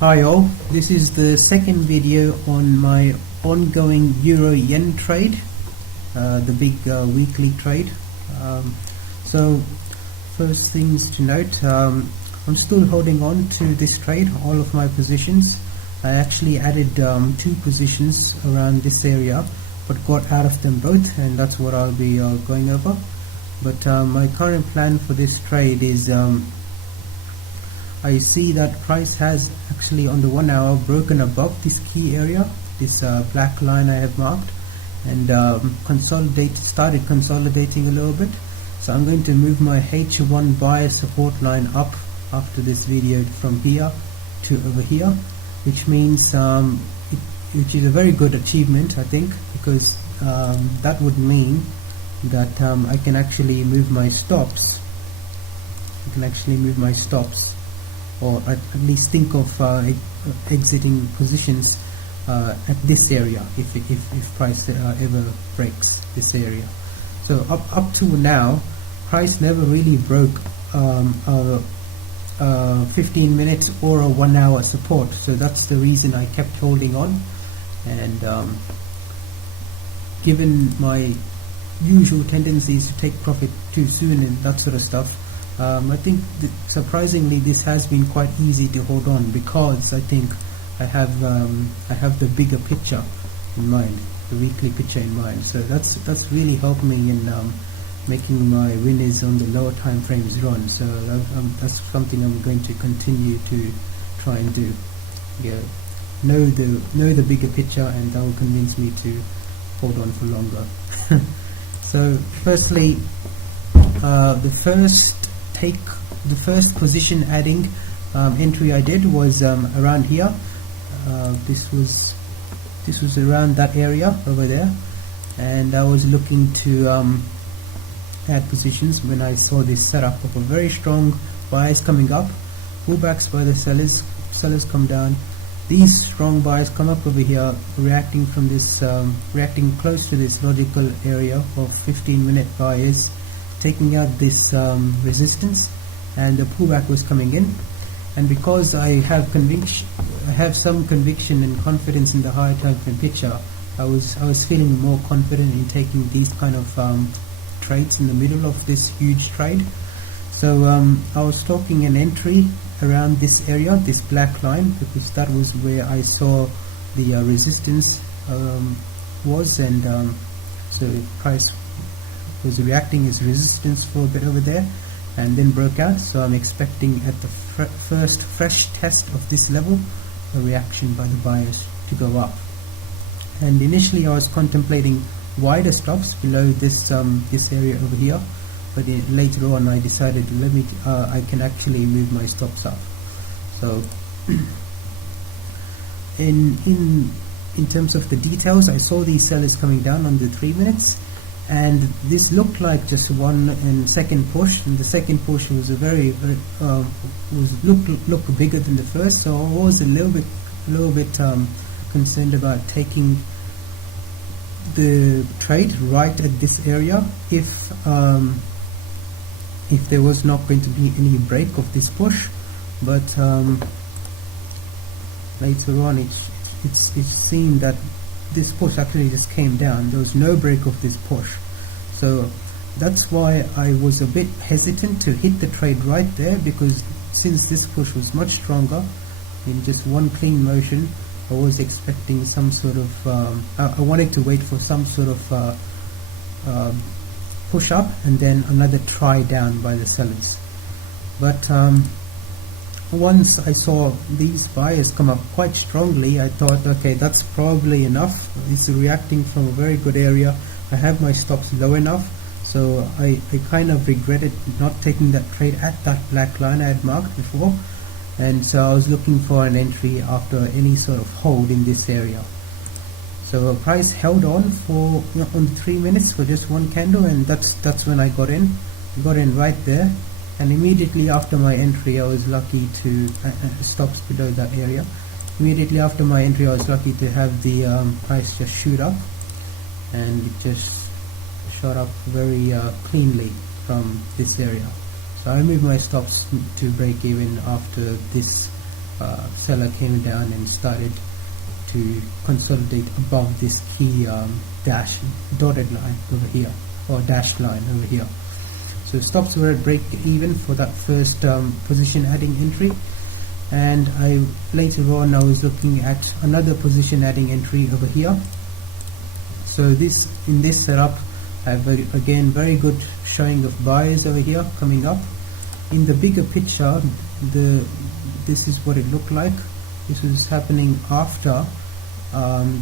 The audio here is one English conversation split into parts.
Hi all, this is the second video on my ongoing Euro-Yen trade, the big weekly trade. So first things to note, I'm still holding on to this trade, all of my positions. I actually added 2 positions around this area but got out of them both, and that's what I'll be going over. But my current plan for this trade is I see that price has actually on the 1 hour broken above this key area, this black line I have marked, and started consolidating a little bit. So I'm going to move my H1 buyer support line up after this video from here to over here, which means which is a very good achievement, I think, because that would mean that I can actually move my stops. Or at least think of exiting positions at this area if price ever breaks this area. So up to now, price never really broke 15 minutes or a 1 hour support. So that's the reason I kept holding on. And given my usual tendencies to take profit too soon and that sort of stuff, I think surprisingly this has been quite easy to hold on, because I think I have the bigger picture in mind, the weekly picture in mind. So that's really helped me in making my winners on the lower time frames run. So that's something I'm going to continue to try and do. Yeah, know the bigger picture, and that will convince me to hold on for longer. So firstly, the first position adding entry I did was around here. This was around that area over there, and I was looking to add positions when I saw this setup of a very strong buyers coming up, pullbacks by the sellers come down, these strong buyers come up over here, reacting from this reacting close to this logical area of 15-minute buyers, taking out this resistance, and the pullback was coming in. And because I have some conviction and confidence in the higher time frame picture, I was feeling more confident in taking these kind of trades in the middle of this huge trade. So I was talking an entry around this area, this black line, because that was where I saw the resistance was, and so the price was reacting as resistance for a bit over there and then broke out. So I'm expecting at the first fresh test of this level a reaction by the buyers to go up. And initially I was contemplating wider stops below this this area over here, but later on I decided I can actually move my stops up. So in terms of the details, I saw these sellers coming down on the 3 minutes, and this looked like just one and second push, and the second push was looked bigger than the first. So I was a little bit concerned about taking the trade right at this area if there was not going to be any break of this push. But later on it seemed that this push actually just came down. There was no break of this push, so that's why I was a bit hesitant to hit the trade right there, because since this push was much stronger in just one clean motion, I was expecting some sort of I wanted to wait for some sort of push up and then another try down by the sellers. But once I saw these buyers come up quite strongly, I thought, okay, that's probably enough. It's reacting from a very good area. I have my stops low enough, so I kind of regretted not taking that trade at that black line I had marked before. And so I was looking for an entry after any sort of hold in this area. So price held on for on 3 minutes for just one candle, and that's when I got in right there. And immediately after my entry, I was lucky to stops below that area. Immediately after my entry, I was lucky to have the price just shoot up, and it just shot up very cleanly from this area. So I moved my stops to break even after this seller came down and started to consolidate above this key dash dotted line over here, or dashed line over here. So stops were at break even for that first position adding entry, and later on I was looking at another position adding entry over here. So in this setup I have again very good showing of buyers over here coming up. In the bigger picture, this is what it looked like. This was happening after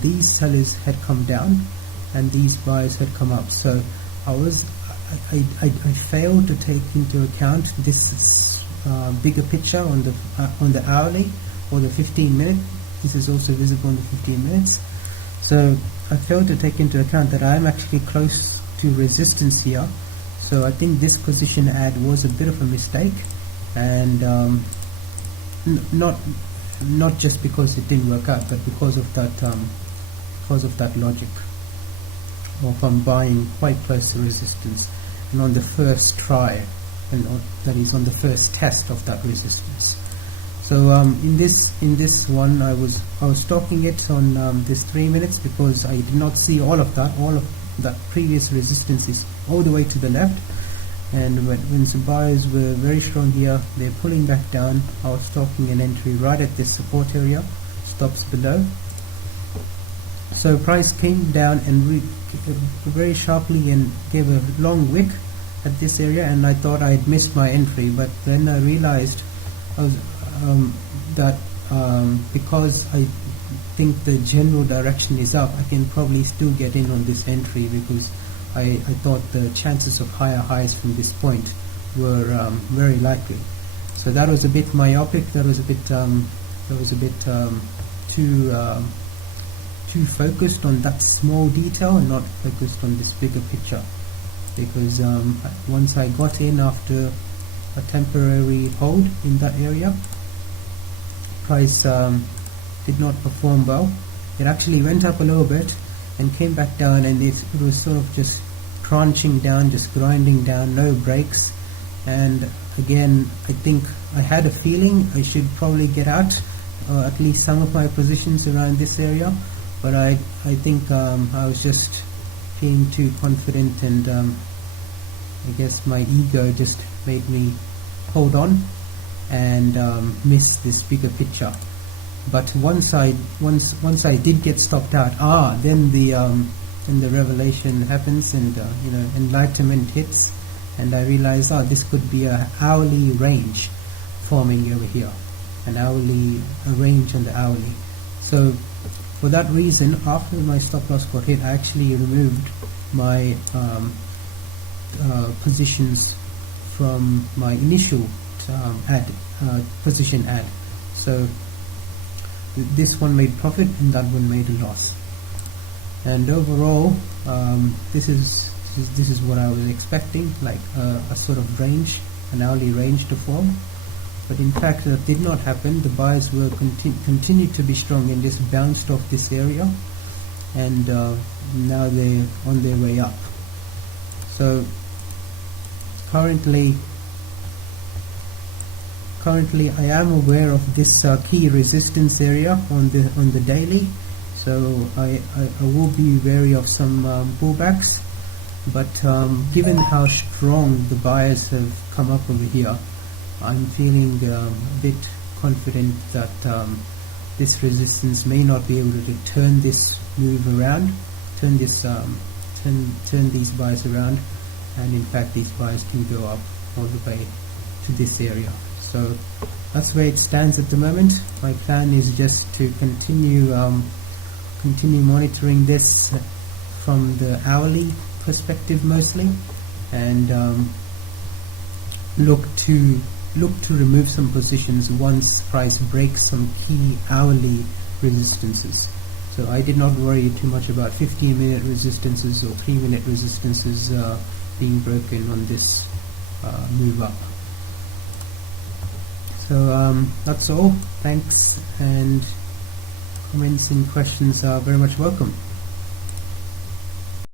these sellers had come down and these buyers had come up. So I failed to take into account this bigger picture on the hourly or the 15-minute. This is also visible on the 15 minutes. So I failed to take into account that I'm actually close to resistance here. So I think this position add was a bit of a mistake, and not just because it didn't work out, but because of that logic of buying quite close to resistance, and on the first try, and that is on the first test of that resistance. So in this one I was stalking it on this 3 minutes, because I did not see all of that previous resistance is all the way to the left, and when some buyers were very strong here, they're pulling back down. I was stalking an entry right at this support area, stops below. So price came down and very sharply and gave a long wick at this area, and I thought I had missed my entry, but then I realized that because I think the general direction is up, I can probably still get in on this entry, because I thought the chances of higher highs from this point were very likely. So that was a bit myopic. That was a bit too focused on that small detail and not focused on this bigger picture. Because once I got in after a temporary hold in that area, price did not perform well. It actually went up a little bit and came back down, and it was sort of just crunching down, just grinding down, no breaks. And again, I think I had a feeling I should probably get out at least some of my positions around this area, but I think I was just feeling too confident, and I guess my ego just made me hold on and miss this bigger picture. But once I did get stopped out, then the revelation happens, and enlightenment hits, and I realized, this could be a hourly range forming over here, a range on the hourly. So for that reason, after my stop loss got hit, I actually removed my positions from my initial position add. So this one made profit and that one made a loss. And overall, this is what I was expecting, like a sort of range, an hourly range to form. But in fact, that did not happen. The buyers were continued to be strong and just bounced off this area, and now they're on their way up. So currently I am aware of this key resistance area on the daily, so I will be wary of some pullbacks. But given how strong the buyers have come up over here, I'm feeling a bit confident that this resistance may not be able to turn this move around, turn these buyers around, and in fact these buyers can go up all the way to this area. So that's where it stands at the moment. My plan is just to continue monitoring this from the hourly perspective mostly, and look to remove some positions once price breaks some key hourly resistances. So I did not worry too much about 15-minute resistances or 3-minute resistances being broken on this move up. So that's all. Thanks, and comments and questions are very much welcome.